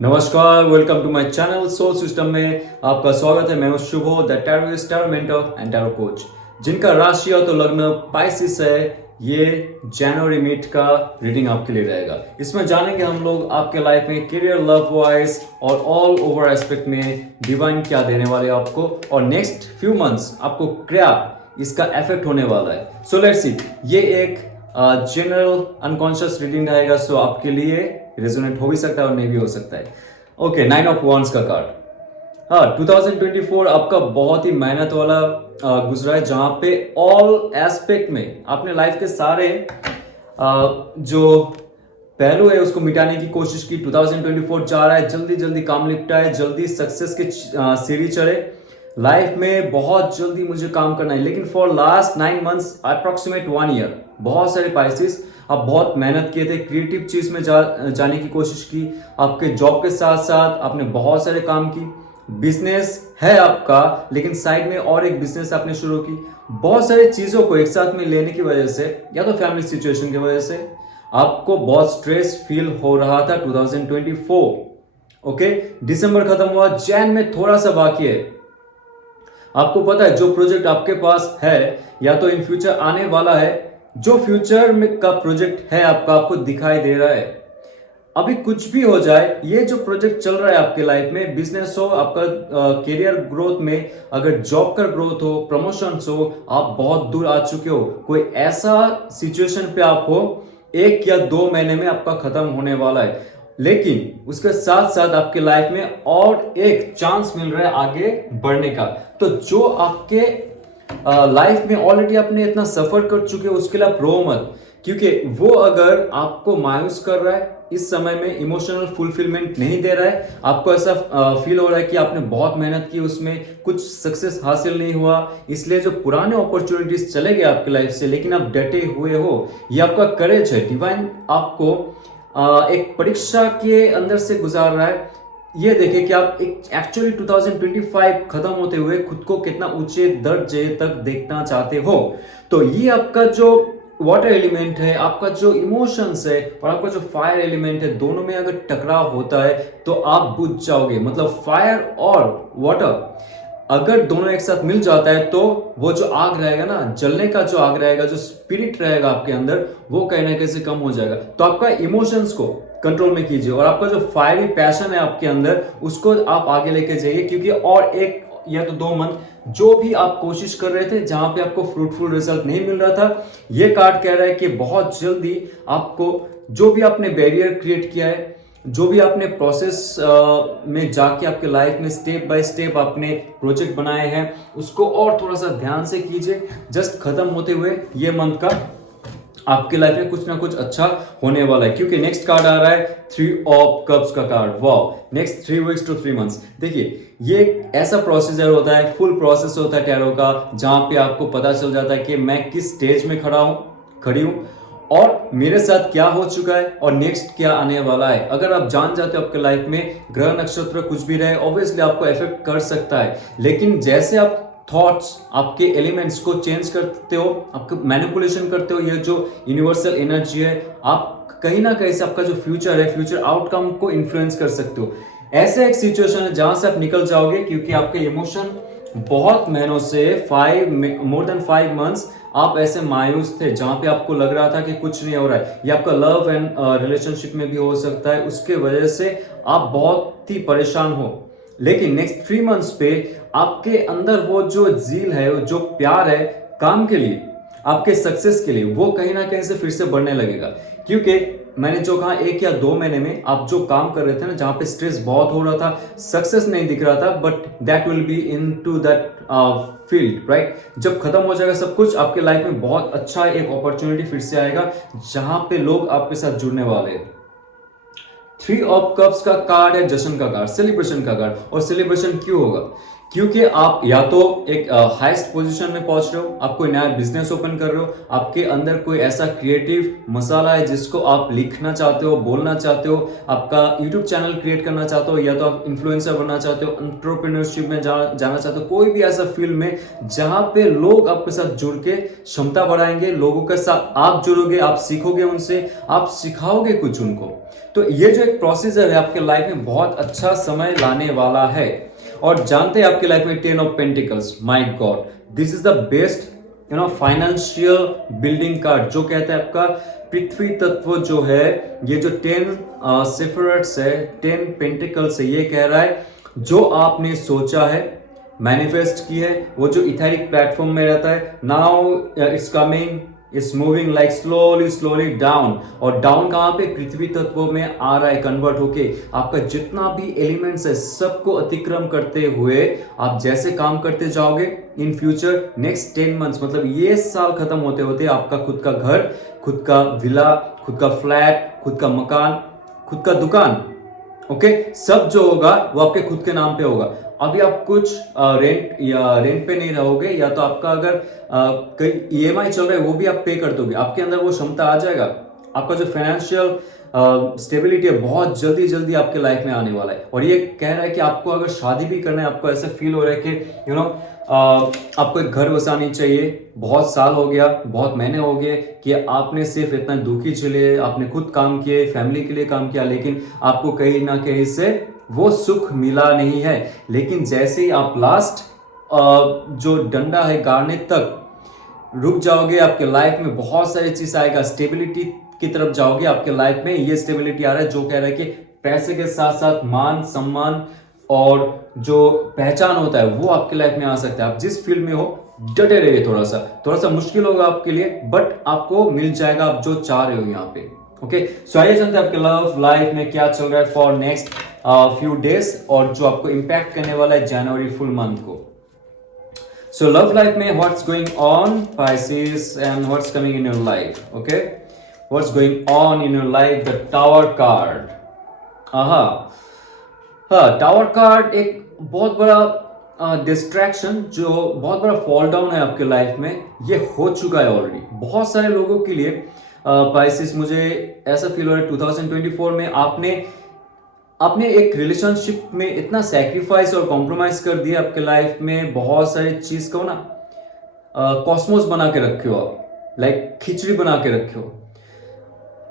नमस्कार, welcome to my channel soul system में आपका स्वागत है। मैं हूं Shubho, the tarot tarot mentor and tarot coach, जिनका राशि और तो लग्न पाइसिस है। ये जनवरी मीट का रीडिंग आपके लिए रहेगा। इसमें जानेंगे हम लोग आपके लाइफ में करियर, लव वाइज और ऑल ओवर एस्पेक्ट में डिवाइन क्या देने वाले हैं आपको, और नेक्स्ट फ्यू मंथ्स आपको क्या इसका इफेक्ट होने वाला है। सो लेट्स सी, ये एक जनरल अनकॉन्शियस रीडिंग रहेगा। सो आपके लिए रेजोनेट हो भी सकता है और नहीं भी हो सकता है। ओके, 9 ऑफ वांड्स का कार्ड। हाँ, 2024 आपका बहुत ही मेहनत वाला गुजरा है, जहां पे ऑल एस्पेक्ट में आपने लाइफ के सारे जो पहलू है उसको मिटाने की कोशिश की। 2024 चाह रहा है जल्दी जल्दी काम निपटाए, जल्दी सक्सेस के सीढ़ी चढ़े। लाइफ में बहुत जल्दी मुझे काम करना है, लेकिन for last 9 months approximate 1 year बहुत सारे पाइसिस आप बहुत मेहनत किए थे, क्रिएटिव चीज में जाने की कोशिश की। आपके जॉब के साथ साथ आपने बहुत सारे काम की। बिजनेस है आपका, लेकिन साइड में और एक बिजनेस आपने शुरू की। बहुत सारी चीजों को एक साथ में लेने की वजह से या तो फैमिली सिचुएशन की वजह से आपको बहुत स्ट्रेस फील हो रहा था 2024। ओके, दिसंबर खत्म हुआ, जैन में थोड़ा सा बाकी है। आपको पता है जो प्रोजेक्ट आपके पास है या तो इन फ्यूचर आने वाला है, जो फ्यूचर में का प्रोजेक्ट है आपका, आपको दिखाई दे रहा है। अभी कुछ भी हो जाए, ये जो प्रोजेक्ट चल रहा है आपके लाइफ में, बिजनेस हो, आपका करियर ग्रोथ में, अगर जॉब का ग्रोथ हो, प्रमोशन हो, आप बहुत दूर आ चुके हो। कोई ऐसा सिचुएशन पे आप हो 1 या 2 महीने में आपका खत्म होने वाला है, लेकिन उसके साथ साथ आपके लाइफ में और एक चांस मिल रहा है आगे बढ़ने का। तो जो आपके लाइफ में ऑलरेडी आपने इतना सफर कर चुके हो, उसके लिए आप रो मत, क्योंकि वो अगर आपको मायूस कर रहा है, इस समय में इमोशनल फुलफिलमेंट नहीं दे रहा है, आपको ऐसा फील हो रहा है कि आपने बहुत मेहनत की, उसमें कुछ सक्सेस हासिल नहीं हुआ, इसलिए जो पुराने अपॉर्चुनिटीज चले गए आपकी लाइफ से, लेकिन आप डटे हुए हो, ये आपका करेज है। डिवाइन आपको एक परीक्षा के अंदर से गुजार रहा है। ये देखें कि आप एक एक्चुअली 2025 खत्म होते हुए खुद को कितना ऊंचे दर्जे तक देखना चाहते हो। तो ये आपका जो वाटर एलिमेंट है, आपका जो इमोशंस है और आपका जो फायर एलिमेंट है, दोनों में अगर टकराव होता है तो आप बुझ जाओगे। मतलब फायर और वाटर अगर दोनों एक साथ मिल जाता है तो वो जो आग रहेगा ना, जलने का जो आग रहेगा, जो स्पिरिट रहेगा आपके अंदर, वो कहीं ना कहीं से कम हो जाएगा। तो आपका इमोशंस को कंट्रोल में कीजिए और आपका जो फायरी पैशन है आपके अंदर, उसको आप आगे लेके जाइए, क्योंकि और 1 या तो 2 मंथ जो भी आप कोशिश कर रहे थे, जहां पे आपको फ्रूटफुल रिजल्ट नहीं मिल रहा था, ये कार्ड कह रहा है कि बहुत जल्दी आपको जो भी आपने बैरियर क्रिएट किया है, जो भी आपने प्रोसेस में जाके आपके लाइफ में स्टेप बाय स्टेप आपने प्रोजेक्ट बनाए हैं, उसको और थोड़ा सा ध्यान से कीजिए। जस्ट खत्म होते हुए ये मंथ का आपके लाइफ में कुछ ना कुछ अच्छा होने वाला है, क्योंकि नेक्स्ट कार्ड आ रहा है 3 ऑफ कप्स का card. Wow, next 3 weeks to 3 months. देखिए, ये एक ऐसा प्रोसीजर होता है, फुल प्रोसेस होता है टैरो का, जहां पे आपको पता चल जाता है कि मैं किस स्टेज में खड़ी हूं और मेरे साथ क्या हो चुका है और नेक्स्ट क्या आने वाला है। अगर आप जान जाते हो आपके लाइफ में ग्रह नक्षत्र कुछ भी रहे, ऑब्वियसली आपको इफेक्ट कर सकता है, लेकिन जैसे आप थॉट्स, आपके एलिमेंट्स को चेंज करते हो, आपको मैनिपुलेशन करते हो, ये जो यूनिवर्सल एनर्जी है, आप कहीं ना कहीं से आपका जो फ्यूचर है, फ्यूचर आउटकम को इन्फ्लुएंस कर सकते हो। ऐसा एक सिचुएशन है जहां से आप निकल जाओगे, क्योंकि आपके इमोशन बहुत महीनों से मोर देन 5 मंथ्स आप ऐसे मायूस थे, जहां पे आपको लग रहा था कि कुछ नहीं हो रहा है। ये आपका लव एंड रिलेशनशिप में भी हो सकता है, उसके वजह से आप बहुत ही परेशान हो। लेकिन नेक्स्ट 3 मंथ्स पे आपके अंदर वो जो जील है, जो प्यार है काम के लिए, आपके सक्सेस के लिए, वो कहीं ना कहीं से फिर से बढ़ने लगेगा। क्योंकि मैंने जो कहा 1 या 2 महीने में आप जो काम कर रहे थे ना, जहां पे स्ट्रेस बहुत हो रहा था, सक्सेस नहीं दिख रहा था, but that will be in to that field, right. जब खत्म हो जाएगा सब कुछ, आपके लाइफ में बहुत अच्छा एक अपॉर्चुनिटी फिर से आएगा, जहां पे लोग आपके साथ जुड़ने वाले हैं। 3 ऑफ कप्स का कार्ड है जश्न का कार्ड, सेलिब्रेशन का कार्ड। और सेलिब्रेशन क्यों होगा? क्योंकि आप या तो एक हाईएस्ट पोजीशन में पहुंच रहे हो, आप कोई नया बिजनेस ओपन कर रहे हो, आपके अंदर कोई ऐसा क्रिएटिव मसाला है जिसको आप लिखना चाहते हो, बोलना चाहते हो, आपका यूट्यूब चैनल क्रिएट करना चाहते हो, या तो आप इन्फ्लुएंसर बनना चाहते हो, एंटरप्रेन्योरशिप में जाना चाहते हो, कोई भी ऐसा फील्ड में जहां पे लोग आपके साथ जुड़ के क्षमता बढ़ाएंगे, लोगों के साथ आप जुड़ोगे, आप सीखोगे उनसे, आप सिखाओगे कुछ उनको। तो ये जो एक प्रोसीजर है आपके लाइफ में बहुत अच्छा समय लाने वाला है। और जानते हैं आपकी लाइफ में 10 of pentacles, my God, this is the best financial building card, जो कहता है आपका पृथ्वी तत्व जो है, ये जो 10 सिफरेट्स है, 10 पेंटिकल्स है, ये कह रहा है जो आपने सोचा है, मैनिफेस्ट की है, वो जो इथेरिक प्लेटफॉर्म में रहता है, now it's coming, it's moving like slowly down. और डाउन कहां पे? पृथ्वी तत्व में आ रहा है कन्वर्ट होके। आपका जितना भी एलिमेंट्स है सबको अतिक्रम करते हुए आप जैसे काम करते जाओगे इन फ्यूचर, नेक्स्ट 10 मंथ्स, मतलब ये साल खत्म होते होते आपका खुद का घर, खुद का विला, खुद का फ्लैट, खुद का मकान, खुद का दुकान, ओके, सब जो होगा वो आपके खुद के नाम पे होगा। अभी आप कुछ रेंट पे नहीं रहोगे, या तो आपका अगर कई ईएमआई चल रहा है वो भी आप पे कर दोगे, आपके अंदर वो क्षमता आ जाएगा। आपका जो फाइनेंशियल स्टेबिलिटी है बहुत जल्दी जल्दी आपके लाइफ में आने वाला है। और ये कह रहा है कि आपको अगर शादी भी करना है, आपको ऐसा फील हो रहा है कि आपको एक घर बसानी चाहिए, बहुत साल हो गया, बहुत महीने हो गए कि आपने सिर्फ इतना दुखी चले, आपने खुद काम किए, फैमिली के लिए काम किया, लेकिन आपको कहीं ना कहीं से वो सुख मिला नहीं है। लेकिन जैसे ही आप लास्ट जो डंडा है गाड़ने तक रुक जाओगे, आपके लाइफ में बहुत सारी चीज आएगा, स्टेबिलिटी की तरफ जाओगे। आपके लाइफ में ये स्टेबिलिटी आ रहा है जो कह रहा है कि पैसे के साथ साथ मान सम्मान और जो पहचान होता है वो आपके लाइफ में आ सकता है। आप जिस फील्ड में हो डटे रहिए, थोड़ा सा मुश्किल होगा आपके लिए, बट आपको मिल जाएगा आप जो चाह रहे हो यहाँ पे। ओके, सो आइए जानते हैं आपके लव लाइफ में क्या चल रहा है फॉर नेक्स्ट फ्यू डेज, और जो आपको इंपैक्ट करने वाला है जनवरी फुल मंथ को। सो लव लाइफ में what's going on Pisces and what's coming in your life. Okay, what's going on in your life, the tower card. हाँ, टावर कार्ड एक बहुत बड़ा डिस्ट्रैक्शन, जो बहुत बड़ा फॉल डाउन है आपके लाइफ में, ये हो चुका है ऑलरेडी बहुत सारे लोगों के लिए। पाइसेस, मुझे ऐसा फील हो रहा है 2024 में आपने एक रिलेशनशिप में इतना सैक्रिफाइस और कॉम्प्रोमाइज कर दिया, आपके लाइफ में बहुत सारी चीज को ना कॉस्मोस बना के रखे हो आप, लाइक खिचड़ी बना के रखे हो।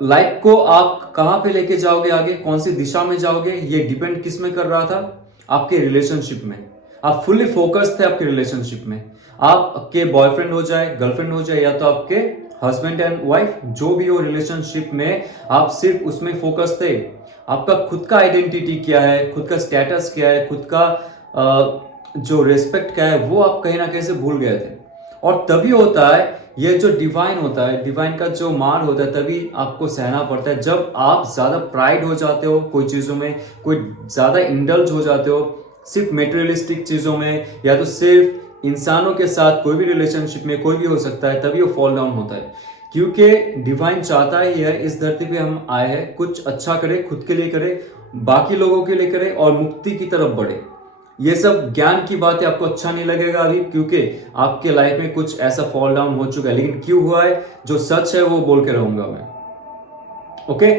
लाइफ को आप कहां पे लेके जाओगे आगे, कौन सी दिशा में जाओगे, ये डिपेंड किस में कर रहा था? आपके रिलेशनशिप में। आप फुल्ली फोकस थे आपके रिलेशनशिप में, आपके बॉयफ्रेंड हो जाए, गर्लफ्रेंड हो जाए, या तो आपके हस्बैंड एंड वाइफ, जो भी हो रिलेशनशिप में, आप सिर्फ उसमें फोकस थे। आपका खुद का आइडेंटिटी क्या है, खुद का स्टेटस क्या है, खुद का जो रेस्पेक्ट क्या है, वो आप कहीं ना कहीं से भूल गए थे। और तभी होता है ये जो डिवाइन होता है, डिवाइन का जो मार होता है, तभी आपको सहना पड़ता है जब आप ज्यादा प्राइड हो जाते हो कोई चीजों में, कोई ज्यादा इंडल्ज हो जाते हो सिर्फ मेटेरियलिस्टिक चीजों में, या तो सिर्फ इंसानों के साथ कोई भी रिलेशनशिप में, कोई भी हो सकता है, तभी वो फॉल डाउन होता है। क्योंकि डिवाइन चाहता ही है इस धरती पे हम आए हैं कुछ अच्छा करे, खुद के लिए करे, बाकी लोगों के लिए करे और मुक्ति की तरफ बढ़े। ये सब ज्ञान की बात है, आपको अच्छा नहीं लगेगा अभी, क्योंकि आपके लाइफ में कुछ ऐसा फॉल डाउन हो चुका है, लेकिन क्यों हुआ है, जो सच है वो बोल के रहूंगा मैं। ओके,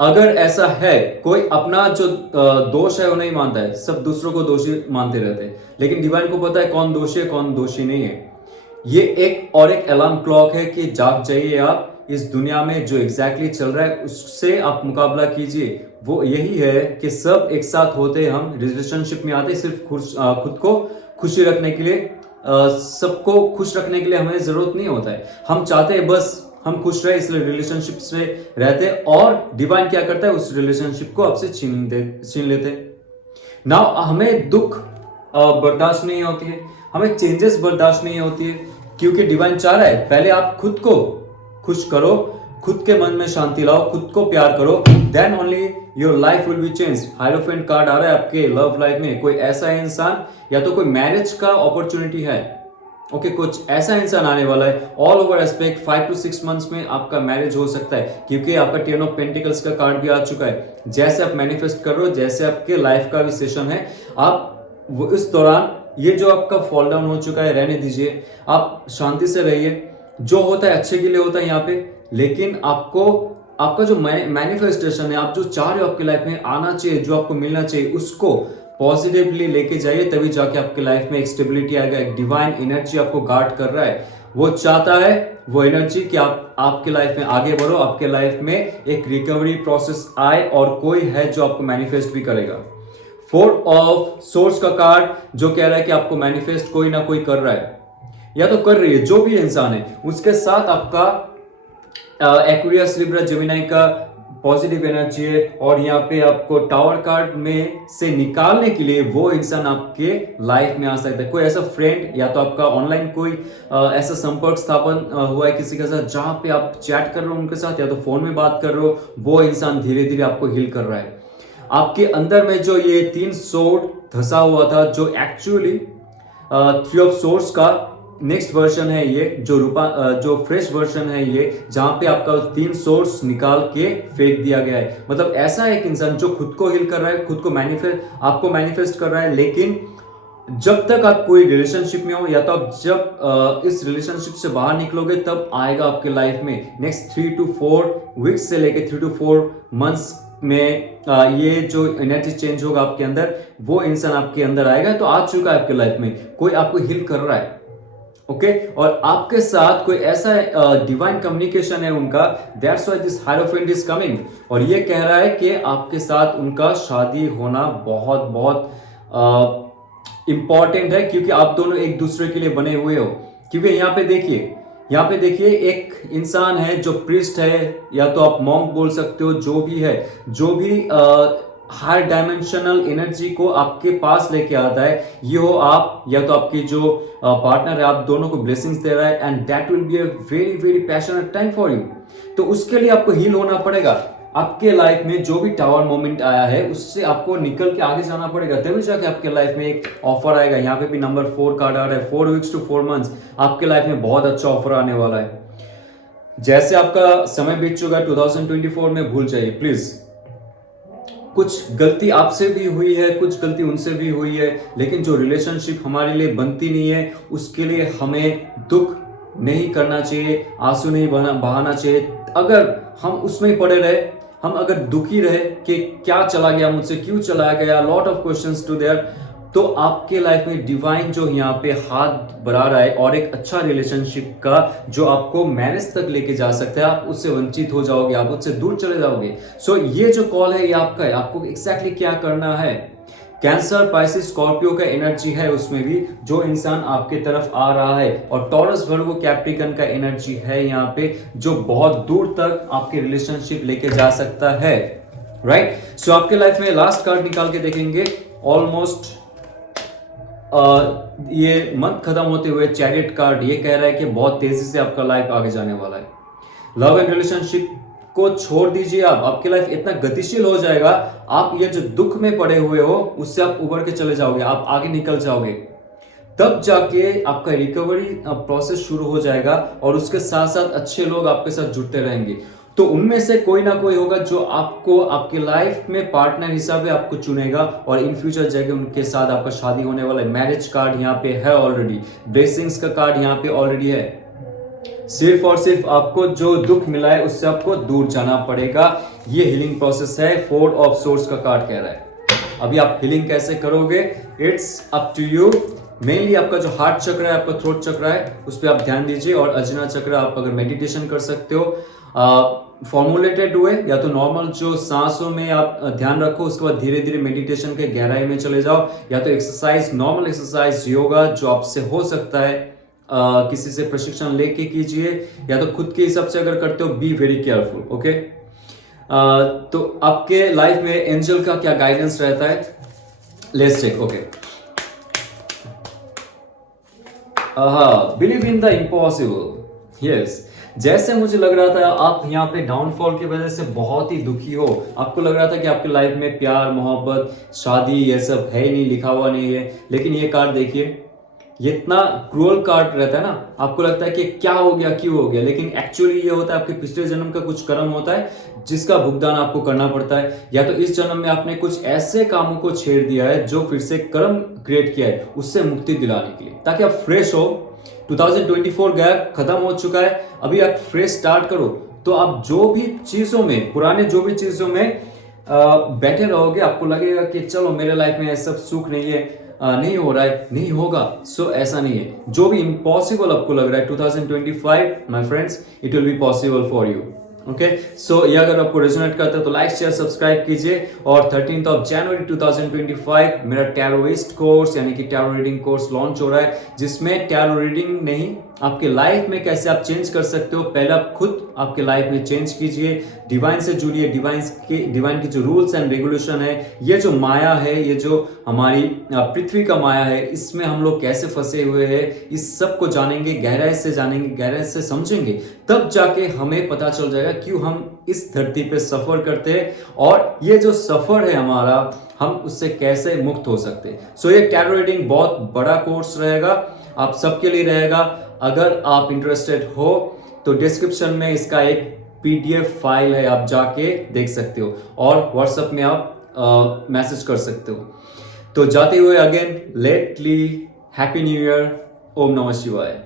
अगर ऐसा है, कोई अपना जो दोष है वो नहीं मानता है, सब दूसरों को दोषी मानते रहते हैं, लेकिन डिवाइन को पता है कौन दोषी है कौन दोषी नहीं है। ये एक अलार्म क्लॉक है कि जाग जाइए, आप इस दुनिया में जो एग्जैक्टली चल रहा है उससे आप मुकाबला कीजिए। वो यही है कि सब एक साथ होते, हम रिलेशनशिप में आते सिर्फ खुद को खुशी रखने के लिए, सबको खुश रखने के लिए हमें जरूरत नहीं होता है। हम चाहते हैं बस हम खुश रहे, इसलिए रिलेशनशिप से रहते, और डिवाइन क्या करता है, उस रिलेशनशिप को आपसे छीन लेते। ना हमें दुख बर्दाश्त नहीं होती है, हमें चेंजेस बर्दाश्त नहीं होती है, क्योंकि डिवाइन चाह रहा है पहले आप खुद को खुश करो, खुद के मन में शांति लाओ, खुद को प्यार करो, then only your life will be change. Hierophant card आ रहा है आपके लव लाइफ में, कोई ऐसा इंसान, या तो कोई मैरिज का अपॉर्चुनिटी है, ओके, कुछ ऐसा इंसान आने वाला है, all over aspect 5 to 6 months में आपका मैरिज हो सकता है, क्योंकि आपका 10 ऑफ पेंटिकल्स का कार्ड भी आ चुका है। जैसे आप मैनिफेस्ट कर रहे हो, जैसे आपके लाइफ का भी सेशन है, आप वो इस दौरान ये जो आपका फॉल डाउन हो चुका है रहने दीजिए, आप शांति से रहिए। जो होता है अच्छे के लिए होता है यहाँ पे, लेकिन आपको आपका जो मैनिफेस्टेशन है, आप जो चाह रहे हो आपकी लाइफ में आना चाहिए, जो आपको मिलना चाहिए, उसको पॉजिटिवली लेके जाइए, तभी जाके आपकी लाइफ में एक स्टेबिलिटी आएगा। एक डिवाइन एनर्जी आपको गार्ड कर रहा है, वो चाहता है वो एनर्जी कि आप आपके लाइफ में आगे बढ़ो, आपके लाइफ में एक रिकवरी प्रोसेस आए, और कोई है जो आपको मैनिफेस्ट भी करेगा। 4 ऑफ सोर्स का कार्ड जो कह रहा है कि आपको मैनिफेस्ट कोई ना कोई कर रहा है या तो कर रही है, जो भी इंसान है। उसके साथ आपका एक्वेरियस, लिब्रा, जेमिनी का पॉजिटिव एनर्जी है, और यहाँ पे आपको टावर कार्ड में से निकालने के लिए वो इंसान आपके लाइफ में आ सकता है। कोई ऐसा फ्रेंड, या तो आपका ऑनलाइन कोई ऐसा संपर्क स्थापन हुआ है किसी के साथ, जहां पे आप चैट कर रहे हो उनके साथ, या तो फोन में बात कर रहे हो, वो इंसान धीरे धीरे आपको हील कर रहा है। आपके अंदर में जो ये 3 सोर्ड धसा हुआ था, जो एक्चुअली 3 ऑफ सोर्ड्स का नेक्स्ट वर्जन है, ये जो फ्रेश वर्जन है, ये जहां पे आपका 3 सोर्स निकाल के फेंक दिया गया है। मतलब ऐसा एक इंसान जो खुद को हील कर रहा है, खुद को आपको मैनिफेस्ट कर रहा है, लेकिन जब तक आप कोई रिलेशनशिप में हो, या तो आप जब इस रिलेशनशिप से बाहर निकलोगे, तब आएगा आपके लाइफ में। नेक्स्ट 3 to 4 वीक्स से लेके 3 to 4 मंथ्स में ये जो एनर्जी चेंज होगा आपके अंदर, वो इंसान आपके अंदर आएगा। तो आ चुका है आपके लाइफ में, कोई आपको हील कर रहा है, ओके और आपके साथ कोई ऐसा डिवाइन कम्युनिकेशन है उनका, that's why this hierophant is coming. और ये कह रहा है कि आपके साथ उनका शादी होना बहुत बहुत इंपॉर्टेंट है, क्योंकि आप दोनों एक दूसरे के लिए बने हुए हो। क्योंकि यहाँ पे देखिए एक इंसान है जो प्रिस्ट है, या तो आप मॉन्क बोल सकते हो, जो भी है, जो भी हायर डायमेंशनल एनर्जी को आपके पास लेके आता है, ये हो आप या तो आपकी जो पार्टनर है, आप दोनों को ब्लेसिंग्स दे रहा है, and that will be a very very passionate time for you. तो उसके लिए आपको हील होना पड़ेगा। आपके लाइफ में जो भी टावर मोमेंट आया है, उससे आपको निकल के आगे जाना पड़ेगा, तभी जाके आपके लाइफ में एक ऑफर आएगा। यहाँ पे भी नंबर 4 कार्ड आ रहा है, 4 वीक्स to 4 मंथ्स आपके लाइफ में बहुत अच्छा ऑफर आने वाला है। जैसे आपका समय बीत चुका है 2024 में, भूल जाइए प्लीज। कुछ गलती आपसे भी हुई है, कुछ गलती उनसे भी हुई है, लेकिन जो रिलेशनशिप हमारे लिए बनती नहीं है, उसके लिए हमें दुख नहीं करना चाहिए, आंसू नहीं बहाना चाहिए। अगर हम उसमें पड़े रहे, हम अगर दुखी रहे कि क्या चला गया मुझसे, क्यों चला गया, lot of questions to there, तो आपके लाइफ में डिवाइन जो यहाँ पे हाथ बढ़ा रहा है, और एक अच्छा रिलेशनशिप का जो आपको मैरिज तक लेके जा सकता है, आप उससे वंचित हो जाओगे, आप उससे दूर चले जाओगे। सो ये जो कॉल है ये आपका है, आपको एग्जैक्टली क्या करना है। कैंसर, पाइसिस, स्कॉर्पियो का एनर्जी है उसमें भी, जो इंसान आपके तरफ आ रहा है, और टॉरस, वर्गो, कैप्रिकन का एनर्जी है यहाँ पे, जो बहुत दूर तक आपके रिलेशनशिप लेके जा सकता है, राइट। सो आपके लाइफ में लास्ट कार्ड निकाल के देखेंगे। ऑलमोस्ट ये मंथ खत्म होते हुए चैरियट कार्ड ये कह रहा है कि बहुत तेजी से आपका लाइफ आगे जाने वाला है। लव एंड रिलेशनशिप को छोड़ दीजिए, आप आपकी लाइफ इतना गतिशील हो जाएगा, आप ये जो दुख में पड़े हुए हो उससे आप उबर के चले जाओगे, आप आगे निकल जाओगे, तब जाके आपका रिकवरी प्रोसेस शुरू हो जाएगा, और उसके साथ साथ अच्छे लोग आपके साथ जुड़ते रहेंगे। तो उनमें से कोई ना कोई होगा जो आपको आपके लाइफ में पार्टनर हिसाब से आपको चुनेगा, और इन फ्यूचर जाके उनके साथ आपका शादी होने वाला है। मैरिज कार्ड यहाँ पे है ऑलरेडी, ब्लेसिंग्स का कार्ड यहाँ पे ऑलरेडी है। सिर्फ और सिर्फ आपको जो दुख मिला है उससे आपको दूर जाना पड़ेगा, ये हीलिंग प्रोसेस है। 4 ऑफ सोर्स का कार्ड कह रहा है। अभी आप हीलिंग कैसे करोगे, it's up to you. Mainly आपका जो हार्ट चक्र है, आपका थ्रोट चक्र है, उस पर आप ध्यान दीजिए, और अजना चक्र आप अगर मेडिटेशन कर सकते हो फॉर्मुलेटेड हुए, या तो नॉर्मल जो सांसों में आप ध्यान रखो, उसके बाद धीरे धीरे मेडिटेशन के गहराई में चले जाओ, या तो एक्सरसाइज, नॉर्मल एक्सरसाइज, योगा जो आपसे हो सकता है, किसी से प्रशिक्षण लेके कीजिए, या तो खुद के हिसाब से अगर करते हो, बी वेरी केयरफुल, ओके। तो आपके लाइफ में एंजल का क्या गाइडेंस रहता है, let's check, okay. Believe in the impossible, yes. जैसे मुझे लग रहा था आप यहाँ पे डाउनफॉल की वजह से बहुत ही दुखी हो, आपको लग रहा था कि आपके लाइफ में प्यार, मोहब्बत, शादी ये सब है ही नहीं, लिखा हुआ नहीं है, लेकिन ये कार्ड देखिए, ये इतना क्रूअल कार्ड रहता है ना, आपको लगता है कि क्या हो गया, क्यों हो गया, लेकिन एक्चुअली ये होता है आपके पिछले जन्म का कुछ कर्म होता है जिसका भुगतान आपको करना पड़ता है, या तो इस जन्म में आपने कुछ ऐसे कामों को छेड़ दिया है जो फिर से कर्म क्रिएट किया है उससे मुक्ति दिलाने के लिए, ताकि आप फ्रेश हो। 2024 गया, खत्म हो चुका है, अभी आप फ्रेश स्टार्ट करो। तो आप जो भी चीजों में, पुराने जो भी चीजों में बैठे रहोगे, आपको लगेगा कि चलो मेरे लाइफ में ऐसा सुख नहीं है, नहीं हो रहा है, नहीं होगा। सो ऐसा नहीं है, जो भी इम्पॉसिबल आपको लग रहा है 2025 my friends, it will be possible for you. Okay, so ये अगर आपको रेजोनेट करता है तो लाइक शेयर सब्सक्राइब कीजिए। और 13 जनवरी 2025 मेरा टैरोइस्ट कोर्स यानी कि टैरो रीडिंग कोर्स लॉन्च हो रहा है, जिसमें टैरो रीडिंग नहीं, आपके लाइफ में कैसे आप चेंज कर सकते हो, पहले आप खुद आपके लाइफ में चेंज कीजिए, डिवाइन से जुड़िए, डिवाइन की जो रूल्स एंड रेगुलेशन है, ये जो माया है, ये जो हमारी पृथ्वी का माया है, इसमें हम लोग कैसे फंसे हुए हैं, इस सब को जानेंगे, गहराई से जानेंगे, गहराई से समझेंगे, तब जाके हमें पता चल जाएगा क्यों हम इस धरती पे सफर करते हैं, और ये जो सफर है हमारा, हम उससे कैसे मुक्त हो सकते हैं। सो ये टैरो रीडिंग बहुत बड़ा कोर्स रहेगा, आप सबके लिए रहेगा। अगर आप इंटरेस्टेड हो तो डिस्क्रिप्शन में इसका एक पीडीएफ फाइल है, आप जाके देख सकते हो, और व्हाट्सएप में आप मैसेज कर सकते हो। तो जाते हुए again lately happy new year, ओम नमः शिवाय।